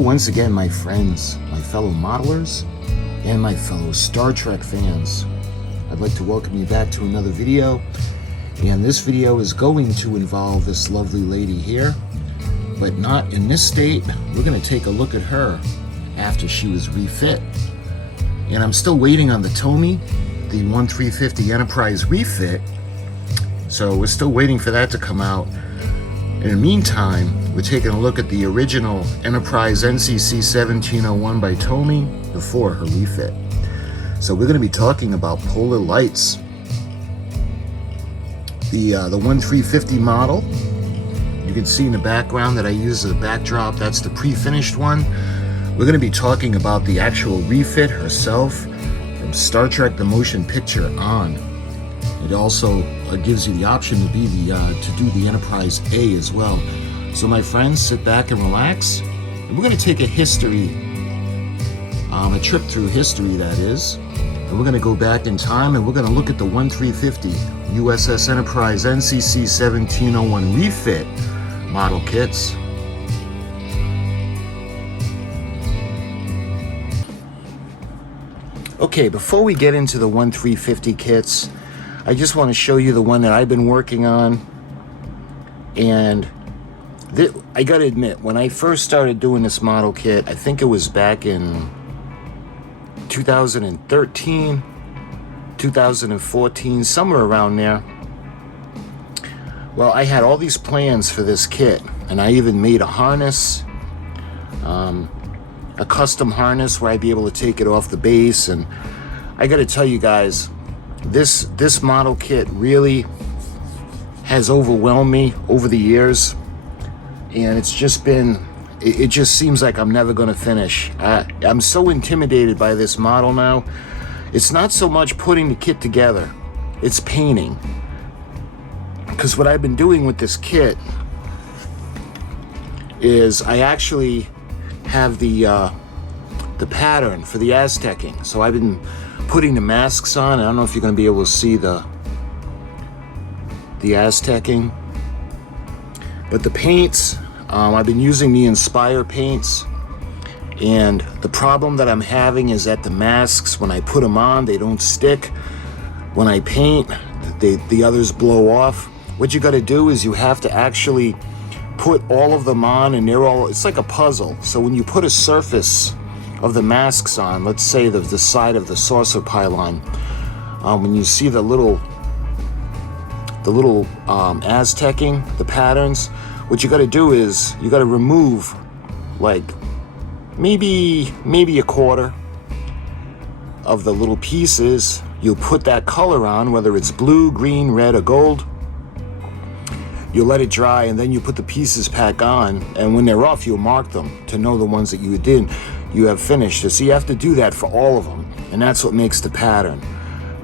once again, my friends, my fellow modelers, and my fellow Star Trek fans. I'd like to welcome you back to another video, and this video is going to involve this lovely lady here, but not in this state. We're going to take a look at her after she was refit. And I'm still waiting on the Tomy, the 1350 Enterprise refit, so we're still waiting for that to come out. In the meantime, we're taking a look at the original Enterprise NCC-1701 by Tomy before her refit. So we're going to be talking about polar lights. The 1350 model, you can see in the background that I use as a backdrop, that's the pre-finished one. We're going to be talking about the actual refit herself from Star Trek The Motion Picture on. It also gives you the option to be to do the Enterprise A as well. So my friends, sit back and relax, and we're going to take a history, a trip through history, that is, and we're going to go back in time and we're going to look at the 1350 U.S.S. Enterprise NCC-1701 refit model kits. Okay, before we get into the 1350 kits, I just want to show you the one that I've been working on. And I gotta admit, when I first started doing this model kit, I think it was back in 2013, 2014, somewhere around there. Well, I had all these plans for this kit, and I even made a harness, a custom harness where I'd be able to take it off the base. And I gotta tell you guys, this model kit really has overwhelmed me over the years, and it's just been, it just seems like I'm never going to finish. I'm so intimidated by this model now. It's not so much putting the kit together, it's painting. Because what I've been doing with this kit is I actually have the pattern for the Aztecing. So I've been putting the masks on. I don't know if you're going to be able to see the Aztecing, but the paints, I've been using the Inspire paints, and the problem that I'm having is that the masks, when I put them on, they don't stick. When I paint, the others blow off. What you got to do is you have to actually put all of them on, and it's like a puzzle. So when you put a surface of the masks on, let's say the side of the saucer pylon, when you see the little Aztecing, the patterns, what you got to do is you got to remove like maybe a quarter of the little pieces. You'll put that color on, whether it's blue, green, red, or gold. You let it dry, and then you put the pieces back on, and when they're off, you'll mark them to know the ones that you have finished. So you have to do that for all of them, and that's what makes the pattern.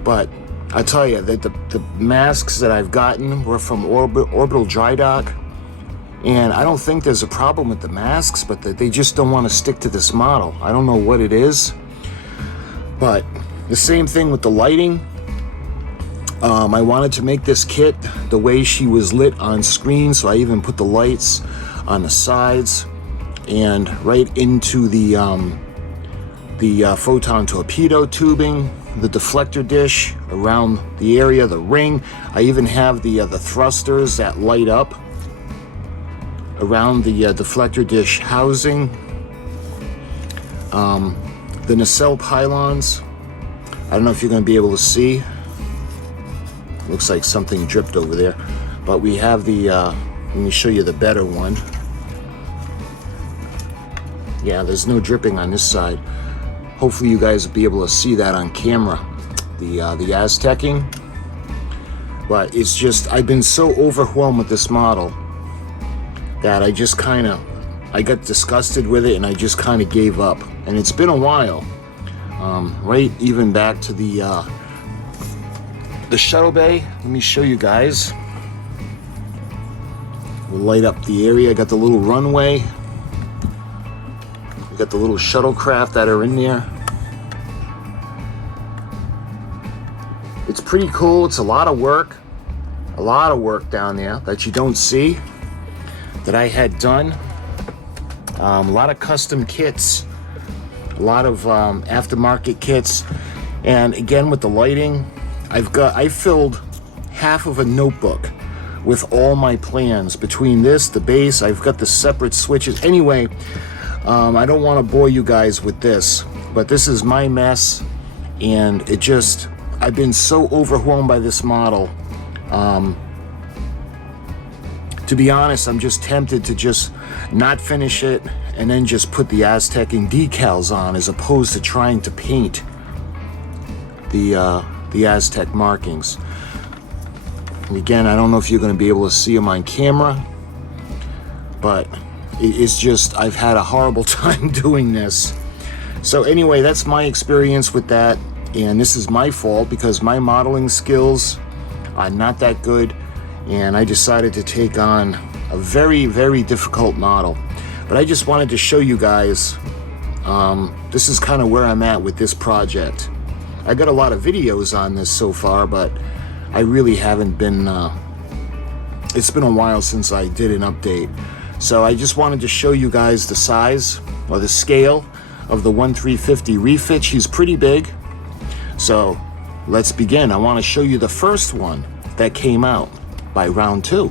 But I tell you that the masks that I've gotten were from Orbital Dry Dock, and I don't think there's a problem with the masks, but they just don't want to stick to this model. I don't know what it is, but the same thing with the lighting. I wanted to make this kit the way she was lit on screen, so I even put the lights on the sides and right into the photon torpedo tubing, the deflector dish around the area, the ring. I even have the thrusters that light up around the deflector dish housing. The nacelle pylons, I don't know if you're going to be able to see. Looks like something dripped over there, but we have the let me show you the better one. Yeah, there's no dripping on this side. Hopefully you guys will be able to see that on camera, the Aztecing. But it's just, I've been so overwhelmed with this model that I got disgusted with it, and I just kind of gave up. And it's been a while, right even back to the shuttle bay. Let me show you guys. We'll light up the area. I got the little runway. We got the little shuttlecraft that are in there. It's pretty cool. It's a lot of work down there that you don't see, that I had done A lot of custom kits, a lot of aftermarket kits, and again with the lighting, I filled half of a notebook with all my plans. Between this, the base, I've got the separate switches. Anyway, I don't want to bore you guys with this, but this is my mess, and I've been so overwhelmed by this model. To be honest, I'm just tempted to just not finish it and then just put the Aztecing decals on, as opposed to trying to paint the Aztec markings. And again, I don't know if you're going to be able to see them on camera, but it's just, I've had a horrible time doing this. So anyway, that's my experience with that, and this is my fault because my modeling skills are not that good, and I decided to take on a very, very difficult model. But I just wanted to show you guys, this is kind of where I'm at with this project. I got a lot of videos on this so far, but I really haven't been, it's been a while since I did an update. So I just wanted to show you guys the size or the scale of the 1350 Refit. She's pretty big. So let's begin. I want to show you the first one that came out by round 2,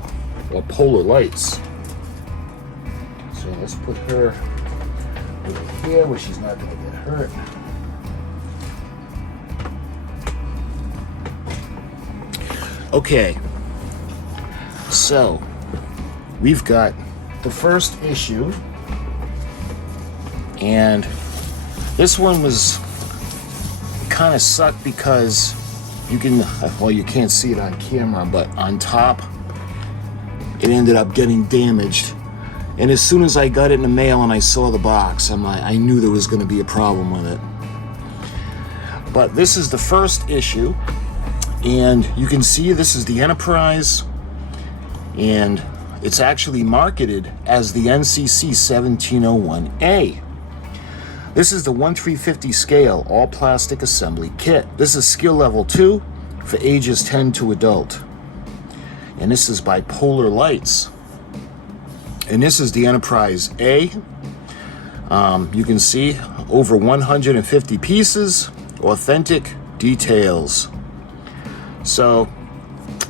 or Polar Lights. So let's put her over here where she's not going to get hurt. Okay, so we've got the first issue, and this one was kind of sucked because you can't see it on camera, but on top it ended up getting damaged. And as soon as I got it in the mail and I saw the box, I knew there was going to be a problem with it. But this is the first issue. And you can see this is the Enterprise, and it's actually marketed as the NCC-1701A. This is the 1350 scale all plastic assembly kit. This is skill level 2 for ages 10 to adult. And this is by Polar Lights. And this is the Enterprise A. You can see over 150 pieces, authentic details. So,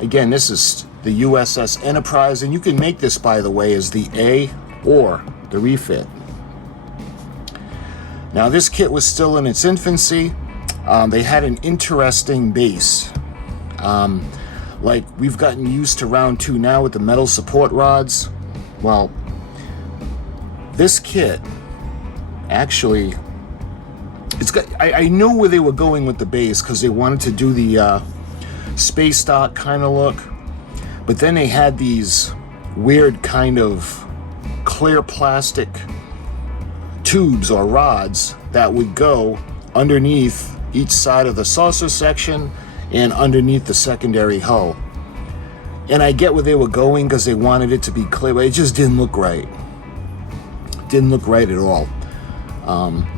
again, this is the U.S.S. Enterprise, and you can make this, by the way, as the A or the Refit. Now, this kit was still in its infancy. They had an interesting base. Like we've gotten used to round 2 now with the metal support rods. Well, this kit actually, I knew where they were going with the base because they wanted to do the space dock kind of look, but then they had these weird kind of clear plastic tubes or rods that would go underneath each side of the saucer section and underneath the secondary hull. And I get where they were going because they wanted it to be clear, but it just didn't look right. Didn't look right at all.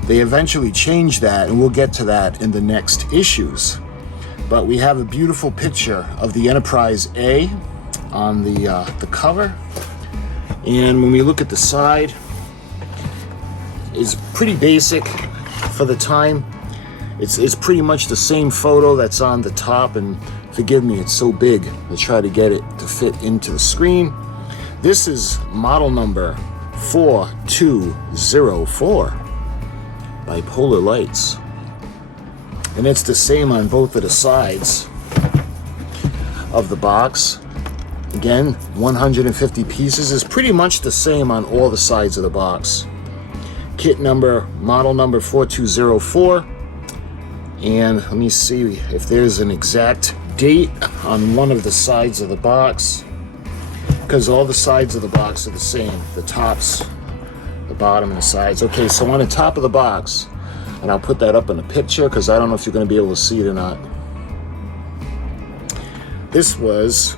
They eventually changed that, and we'll get to that in the next issues. But we have a beautiful picture of the Enterprise A on the cover. And when we look at the side, it's pretty basic for the time. It's pretty much the same photo that's on the top, and forgive me, it's so big to try to get it to fit into the screen. This is model number 4204 by Polar Lights. And it's the same on both of the sides of the box. Again, 150 pieces is pretty much the same on all the sides of the box. Kit number, model number 4204. And let me see if there's an exact date on one of the sides of the box, because all the sides of the box are the same. The tops, the bottom, and the sides. Okay, so on the top of the box, and I'll put that up in a picture because I don't know if you're going to be able to see it or not. This was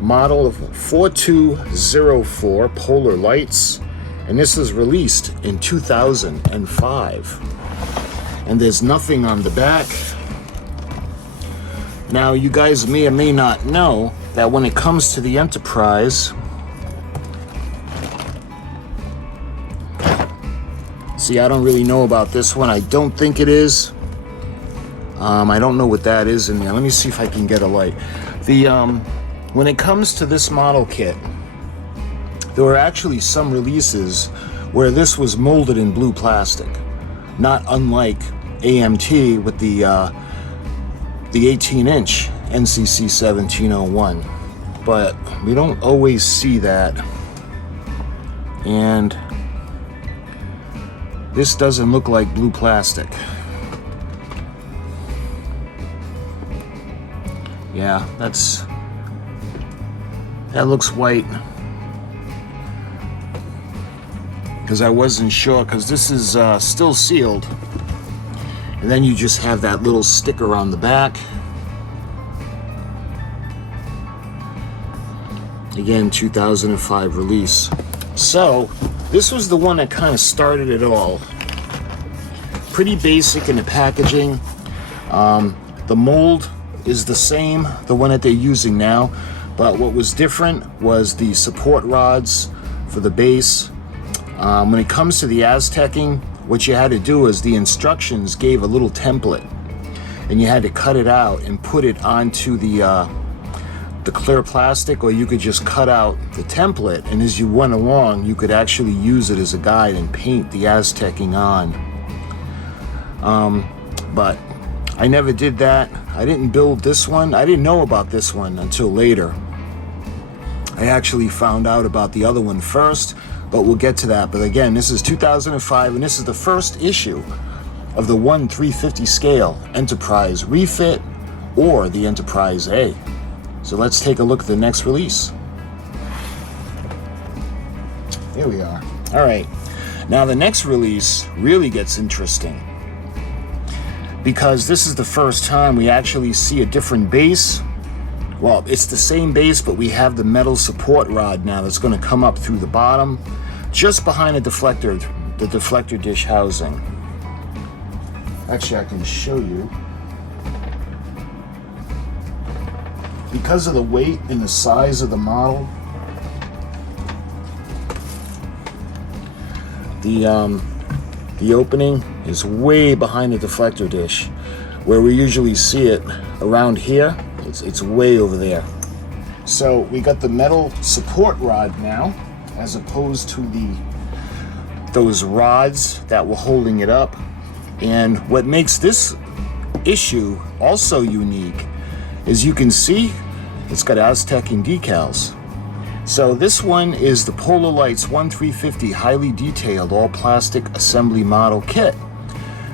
model of 4204 Polar Lights, and this was released in 2005. And there's nothing on the back. Now, you guys may or may not know that when it comes to the Enterprise, See, I don't really know about this one. I don't think it is. I don't know what that is in there. Let me see if I can get a light. When it comes to this model kit, there were actually some releases where this was molded in blue plastic, not unlike AMT with the 18-inch NCC-1701. But we don't always see that. And this doesn't look like blue plastic. Yeah, that looks white. Because I wasn't sure, because this is still sealed. And then you just have that little sticker on the back. Again, 2005 release. So, this was the one that kind of started it all. Pretty basic in the packaging. The mold is the same, the one that they're using now. But what was different was the support rods for the base. When it comes to the Aztecing, what you had to do is the instructions gave a little template, and you had to cut it out and put it onto the clear plastic, or you could just cut out the template, and as you went along, you could actually use it as a guide and paint the Aztecing on. But I never did that. I didn't build this one. I didn't know about this one until later. I actually found out about the other one first, but we'll get to that. But again, this is 2005, and this is the first issue of the 1/350 scale Enterprise Refit, or the Enterprise A. So let's take a look at the next release. Here we are. All right. Now the next release really gets interesting, because this is the first time we actually see a different base. Well, it's the same base, but we have the metal support rod now that's going to come up through the bottom, just behind the deflector dish housing. Actually, I can show you. Because of the weight and the size of the model, the opening is way behind the deflector dish, where we usually see it around here. It's way over there. So we got the metal support rod now, as opposed to those rods that were holding it up. And what makes this issue also unique is you can see it's got Aztecing decals. So this one is the Polar Lights 1/350 highly detailed all plastic assembly model kit.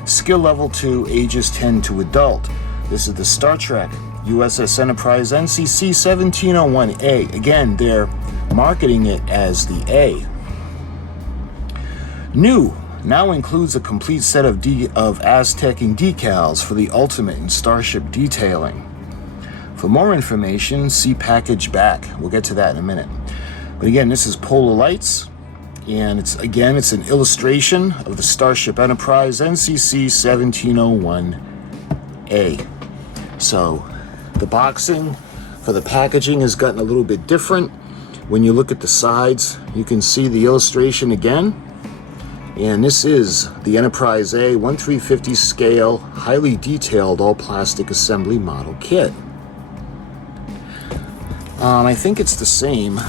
Skill level 2, ages 10 to adult. This is the Star Trek U.S.S. Enterprise NCC-1701A. Again, they're marketing it as the A. New now includes a complete set of Aztecing decals for the ultimate in starship detailing. For more information, see package back. We'll get to that in a minute. But again, this is Polar Lights, and it's an illustration of the Starship Enterprise NCC-1701A. So the boxing for the packaging has gotten a little bit different. When you look at the sides, you can see the illustration again. And this is the Enterprise A 1/350 scale, highly detailed all plastic assembly model kit. I think it's the same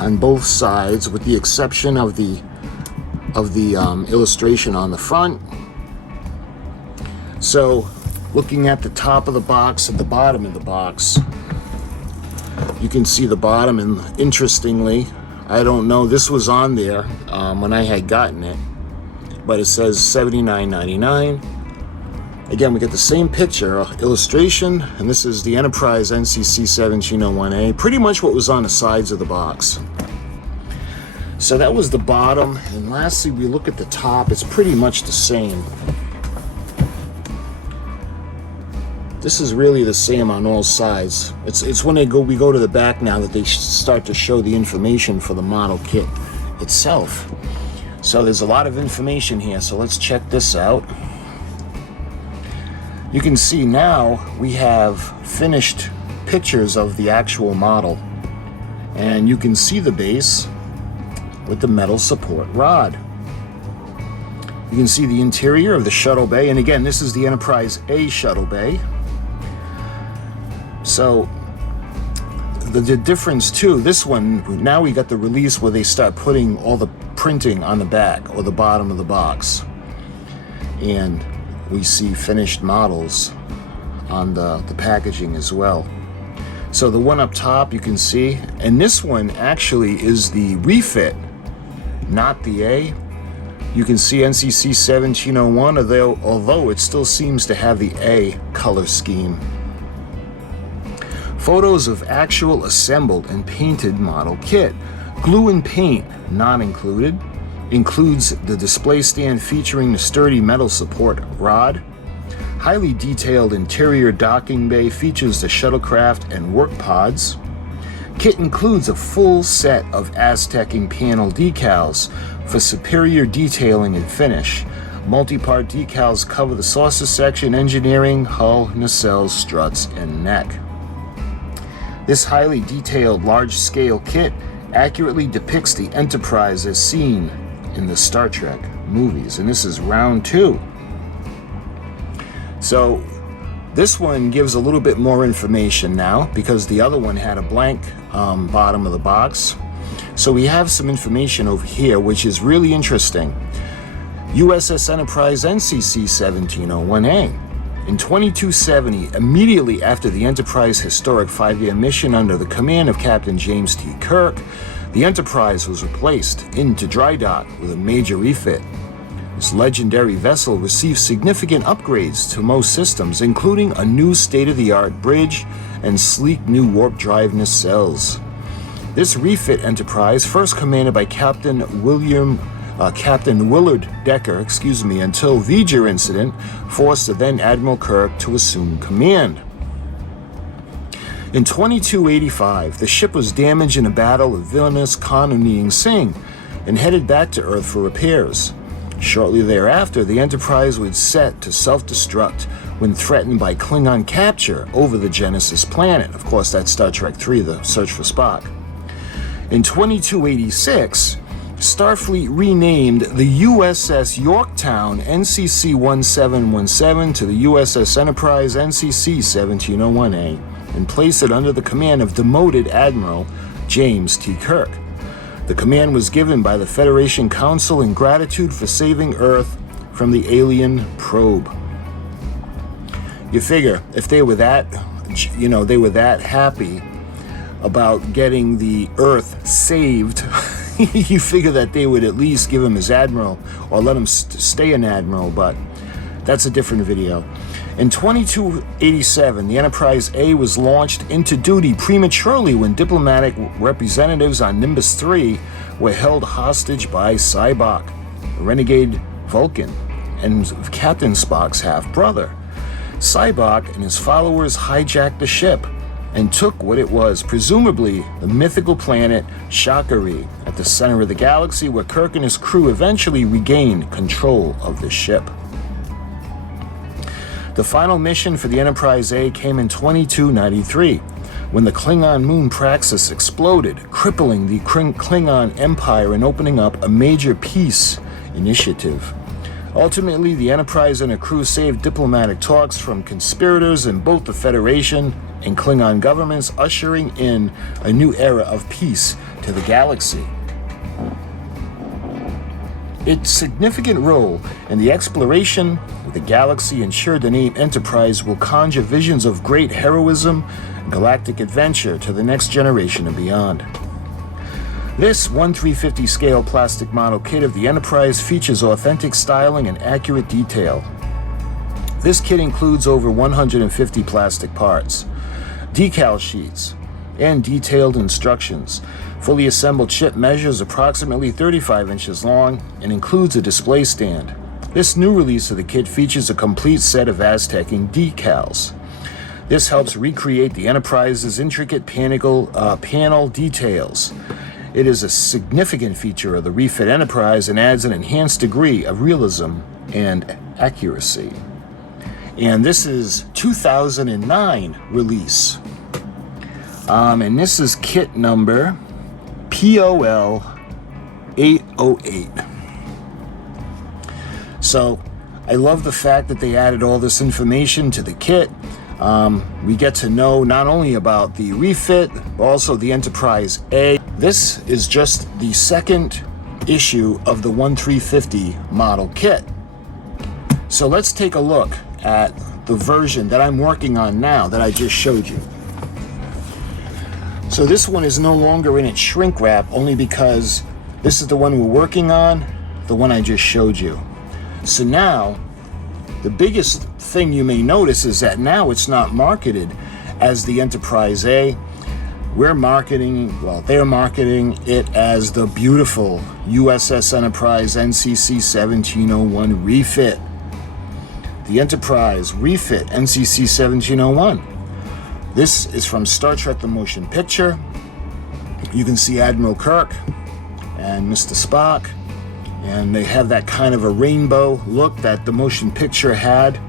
on both sides, with the exception of the illustration on the front. So, looking at the top of the box and the bottom of the box, you can see the bottom, and interestingly, I don't know, this was on there when I had gotten it, but it says $79.99. Again, we get the same picture, illustration, and this is the Enterprise NCC-1701A, pretty much what was on the sides of the box. So that was the bottom, and lastly, we look at the top. It's pretty much the same. This is really the same on all sides. It's when we go to the back now that they start to show the information for the model kit itself. So there's a lot of information here, so let's check this out. You can see now we have finished pictures of the actual model, and you can see the base with the metal support rod. You can see the interior of the shuttle bay, and again, this is the Enterprise A shuttle bay. So the difference too, this one, now we got the release where they start putting all the printing on the back or the bottom of the box. And we see finished models on the packaging as well. So the one up top you can see, and this one actually is the refit, not the A. You can see NCC-1701, although it still seems to have the A color scheme. Photos of actual assembled and painted model kit. Glue and paint, not included. Includes the display stand featuring the sturdy metal support rod. Highly detailed interior docking bay features the shuttlecraft and work pods. Kit includes a full set of Aztecing panel decals for superior detailing and finish. Multi-part decals cover the saucer section, engineering, hull, nacelles, struts, and neck. This highly detailed large-scale kit accurately depicts the Enterprise as seen in the Star Trek movies, and this is round 2. So this one gives a little bit more information now because the other one had a blank bottom of the box. So we have some information over here which is really interesting. U.S.S. Enterprise NCC-1701A. In 2270, immediately after the Enterprise historic 5-year mission under the command of Captain James T. Kirk, the Enterprise was replaced into dry dock with a major refit. This legendary vessel received significant upgrades to most systems, including a new state-of-the-art bridge and sleek new warp drive nacelles. This refit enterprise, first commanded by Captain Willard Decker, until V'ger incident, forced the then Admiral Kirk to assume command. In 2285, the ship was damaged in a battle of villainous Khan Singh and headed back to Earth for repairs. Shortly thereafter, the Enterprise was set to self-destruct when threatened by Klingon capture over the Genesis planet. Of course, that's Star Trek III, The Search for Spock. In 2286, Starfleet renamed the U.S.S. Yorktown NCC-1717 to the U.S.S. Enterprise NCC-1701A and placed it under the command of demoted Admiral James T. Kirk. The command was given by the Federation Council in gratitude for saving Earth from the alien probe. You figure if they were that, they were that happy about getting the Earth saved, you figure that they would at least give him his admiral or let him stay an admiral, but that's a different video. In 2287, the Enterprise A was launched into duty prematurely when diplomatic representatives on Nimbus 3 were held hostage by Sybok, a renegade Vulcan, and Captain Spock's half-brother. Sybok and his followers hijacked the ship and took what it was, presumably the mythical planet Shakari, at the center of the galaxy, where Kirk and his crew eventually regained control of the ship. The final mission for the Enterprise A came in 2293, when the Klingon moon Praxis exploded, crippling the Klingon Empire and opening up a major peace initiative. Ultimately, the Enterprise and her crew saved diplomatic talks from conspirators in both the Federation and Klingon governments, ushering in a new era of peace to the galaxy. Its significant role in the exploration of the galaxy ensured the name Enterprise will conjure visions of great heroism and galactic adventure to the next generation and beyond. This 1/350 scale plastic model kit of the Enterprise features authentic styling and accurate detail. This kit includes over 150 plastic parts, decal sheets, and detailed instructions. Fully assembled ship measures approximately 35 inches long and includes a display stand. This new release of the kit features a complete set of Aztecing decals. This helps recreate the Enterprise's intricate panel details. It is a significant feature of the refit Enterprise and adds an enhanced degree of realism and accuracy. And this is 2009 release. And this is kit number POL 808. So I love the fact that they added all this information to the kit. We get to know not only about the Refit, but also the Enterprise A. This is just the second issue of the 1350 model kit. So let's take a look at the version that I'm working on now that I just showed you. So this one is no longer in its shrink wrap, only because this is the one we're working on, the one I just showed you. So now, the biggest thing you may notice is that now it's not marketed as the Enterprise A. They're marketing it as the beautiful U.S.S. Enterprise NCC-1701 Refit. The Enterprise Refit NCC-1701. This is from Star Trek The Motion Picture. You can see Admiral Kirk and Mr. Spock, and they have that kind of a rainbow look that the motion picture had.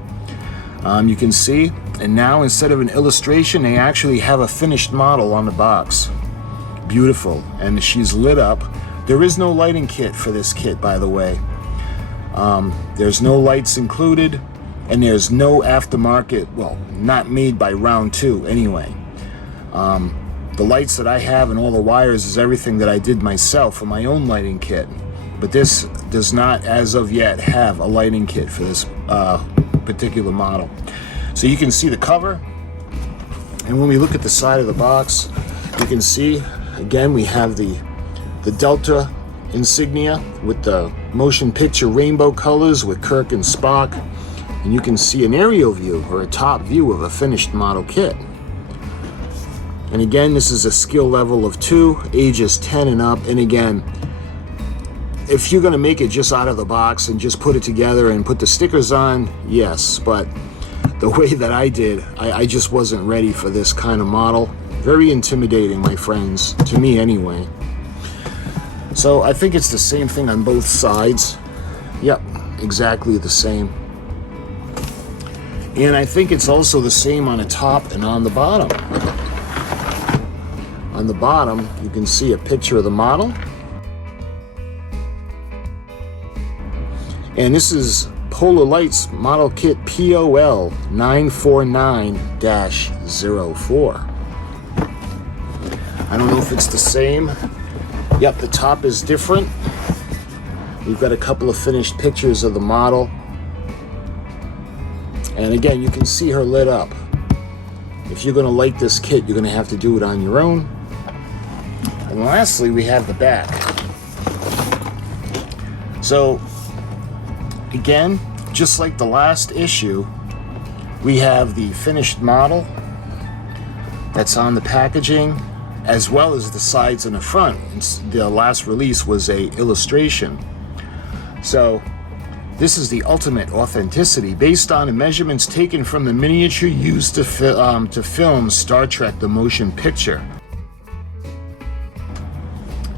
You can see, and now instead of an illustration, they actually have a finished model on the box. Beautiful, and she's lit up. There is no lighting kit for this kit, by the way. There's no lights included, and there's no aftermarket, well, not made by Round 2 anyway. The lights that I have and all the wires is everything that I did myself for my own lighting kit. But this does not, as of yet, have a lighting kit for this particular model. So you can see the cover, and when we look at the side of the box, you can see, again, we have the Delta insignia with the motion picture rainbow colors with Kirk and Spock, and you can see an aerial view or a top view of a finished model kit. And again, this is a skill level of 2, ages 10 and up. And again, if you're going to make it just out of the box and just put it together and put the stickers on, yes, but the way that I did, I just wasn't ready for this kind of model. Very intimidating, my friends, to me anyway. So I think it's the same thing on both sides. Yep, exactly the same. And I think it's also the same on the top and on the bottom. On the bottom, you can see a picture of the model. And this is Polar Lights Model Kit POL 949-04. I don't know if it's the same. Yep, the top is different. We've got a couple of finished pictures of the model. And again, you can see her lit up. If you're going to light this kit, you're going to have to do it on your own. And lastly, we have the back. So, again, just like the last issue, we have the finished model that's on the packaging, as well as the sides and the front. The last release was a illustration. So this is the ultimate authenticity based on the measurements taken from the miniature used to film Star Trek The Motion Picture.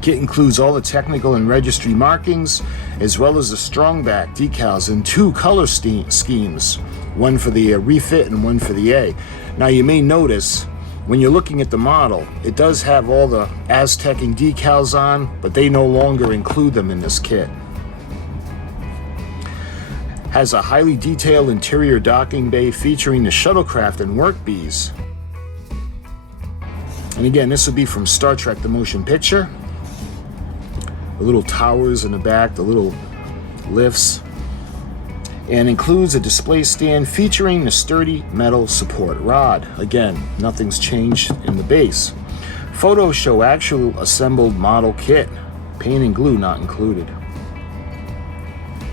Kit includes all the technical and registry markings, as well as the strong back decals in 2 color schemes, one for the Refit and one for the A. Now you may notice when you're looking at the model, it does have all the Aztec and decals on, but they no longer include them in this kit. Has a highly detailed interior docking bay featuring the shuttlecraft and work bees. And again, this would be from Star Trek The Motion Picture. The little towers in the back, the little lifts, and includes a display stand featuring the sturdy metal support rod. Again, nothing's changed in the base. Photos show actual assembled model kit, paint and glue not included.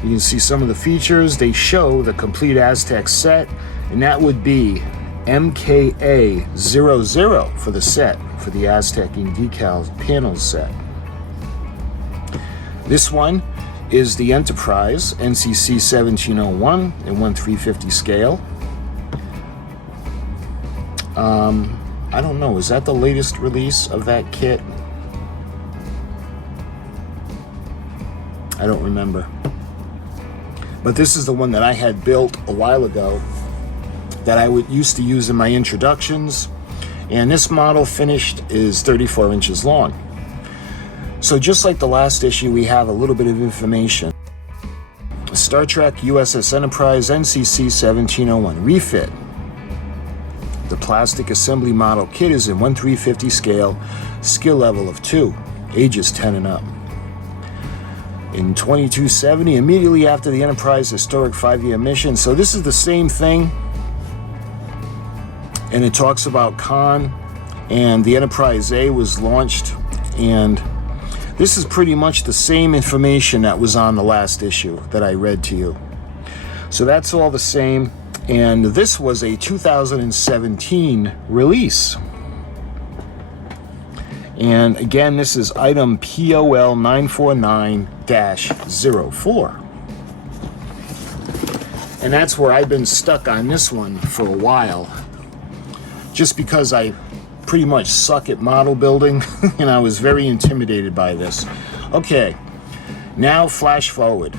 You can see some of the features. They show the complete Aztec set, and that would be MKA00 for the set, for the Aztec and decal panels set. This one is the Enterprise NCC-1701 in 1/350 scale. I don't know, is that the latest release of that kit? I don't remember. But this is the one that I had built a while ago that I used to use in my introductions. And this model finished is 34 inches long. So just like the last issue, we have a little bit of information. Star Trek U.S.S. Enterprise NCC-1701 Refit. The plastic assembly model kit is in 1/350 scale, skill level of 2, ages 10 and up. In 2270, immediately after the Enterprise historic 5-year mission. So this is the same thing, and it talks about Khan, and the Enterprise A was launched, and this is pretty much the same information that was on the last issue that I read to you. So that's all the same, and this was a 2017 release. And again, this is item POL 949-04. And that's where I've been stuck on this one for a while, just because I pretty much suck at model building and I was very intimidated by this. Okay, now flash forward.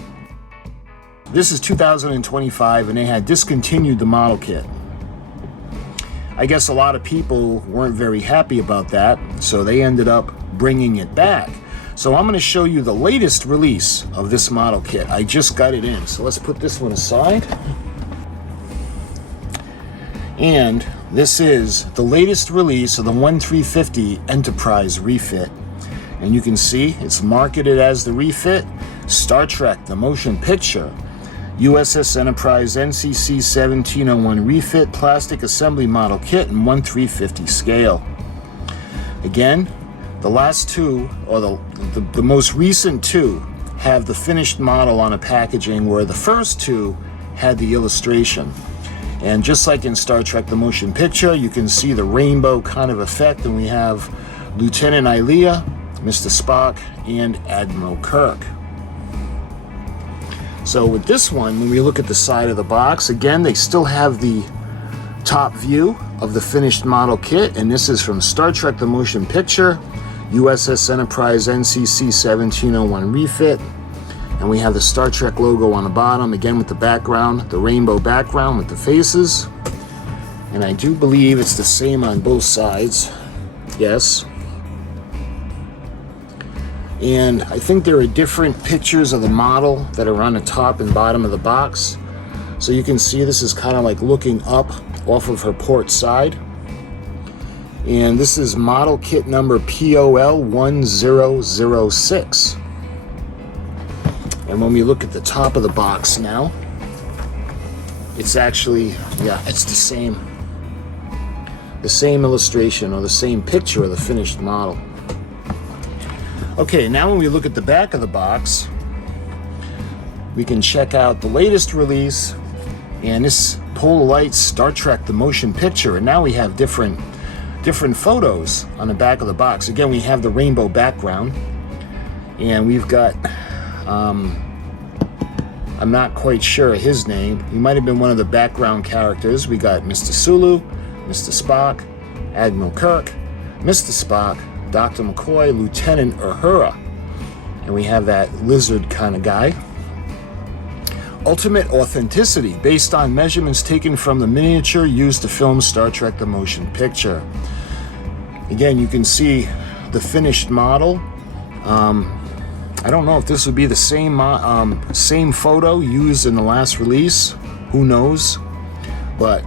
This is 2025 and they had discontinued the model kit. I guess a lot of people weren't very happy about that, so they ended up bringing it back. So I'm going to show you the latest release of this model kit. I just got it in, so let's put this one aside. And this is the latest release of the 1/350 Enterprise Refit. And you can see it's marketed as the Refit, Star Trek, the motion picture, U.S.S. Enterprise NCC-1701 Refit plastic assembly model kit in 1/350 scale. Again, the last two, or the most recent two, have the finished model on a packaging, where the first two had the illustration. And just like in Star Trek the motion picture, you can see the rainbow kind of effect, and we have Lieutenant Ilia, Mr. Spock, and Admiral Kirk. So with this one, when we look at the side of the box, again, they still have the top view of the finished model kit, and this is from Star Trek the motion picture, U.S.S. Enterprise NCC-1701 Refit. And we have the Star Trek logo on the bottom, again with the background, the rainbow background with the faces. And I do believe it's the same on both sides. Yes. And I think there are different pictures of the model that are on the top and bottom of the box. So you can see this is kind of like looking up off of her port side. And this is model kit number POL 1006. And when we look at the top of the box now, it's actually, yeah, it's the same illustration or the same picture of the finished model. Okay, now when we look at the back of the box, we can check out the latest release, and this Polar Lights Star Trek the motion picture, and now we have different photos on the back of the box. Again, we have the rainbow background, and we've got I'm not quite sure of his name. He might have been one of the background characters. We got Mr. Sulu, Mr. Spock, Admiral Kirk, Mr. Spock, Dr. McCoy, Lieutenant Uhura. And we have that lizard kind of guy. Ultimate authenticity, based on measurements taken from the miniature used to film Star Trek the motion picture. Again, you can see the finished model. I don't know if this would be the same photo used in the last release. Who knows? But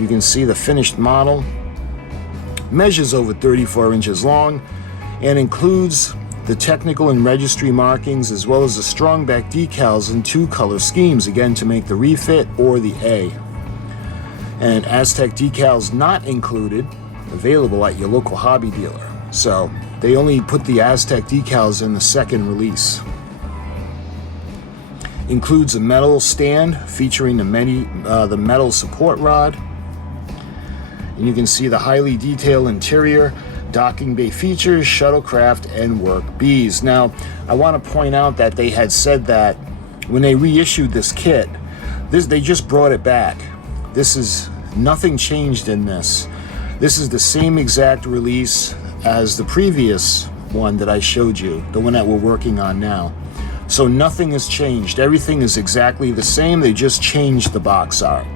you can see the finished model. Measures over 34 inches long and includes the technical and registry markings, as well as the strong back decals in 2 color schemes, again to make the Refit or the A. And Aztec decals not included, available at your local hobby dealer. So they only put the Aztec decals in the second release. Includes a metal stand featuring the metal support rod. And you can see the highly detailed interior, docking bay features, shuttlecraft, and work bees. Now, I want to point out that they had said that when they reissued this kit, they just brought it back. This is nothing changed in this. This is the same exact release as the previous one that I showed you, the one that we're working on now. So nothing has changed. Everything is exactly the same. They just changed the box art.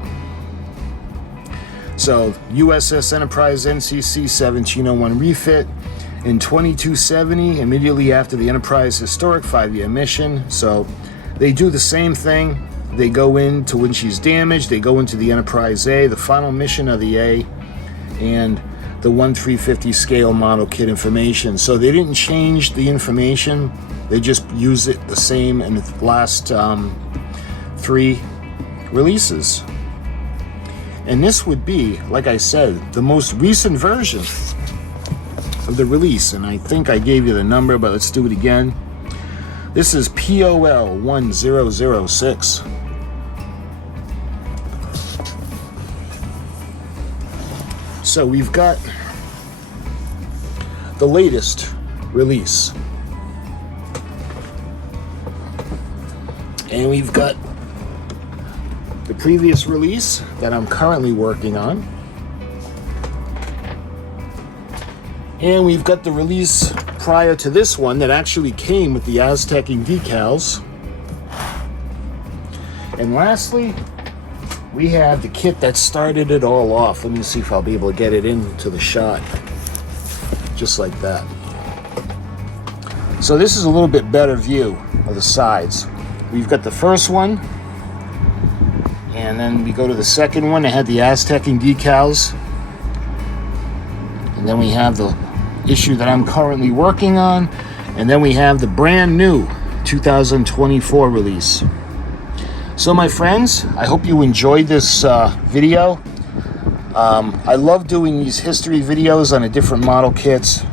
So U.S.S. Enterprise NCC-1701 Refit in 2270, immediately after the Enterprise historic 5-year mission. So They do the same thing. They go into when she's damaged, they go into the Enterprise A, the final mission of the A, and the 1/350 scale model kit information. So they didn't change the information, they just use it the same in the last 3 releases. And this would be, like I said, the most recent version of the release. And I think I gave you the number, but let's do it again. This is POL 1006. So we've got the latest release. And we've got the previous release that I'm currently working on. And we've got the release prior to this one that actually came with the Aztecing decals. And lastly, we have the kit that started it all off. Let me see if I'll be able to get it into the shot. Just like that. So this is a little bit better view of the sides. We've got the first one, and then we go to the second one. It had the Aztecing decals. And then we have the issue that I'm currently working on. And then we have the brand new 2024 release. So my friends, I hope you enjoyed this video. I love doing these history videos on the different model kits.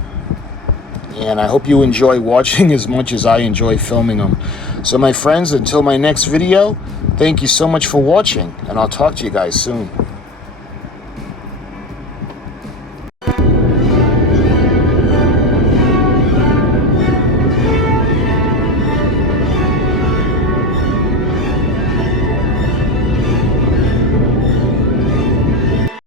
And I hope you enjoy watching as much as I enjoy filming them. So my friends, until my next video, thank you so much for watching, and I'll talk to you guys soon.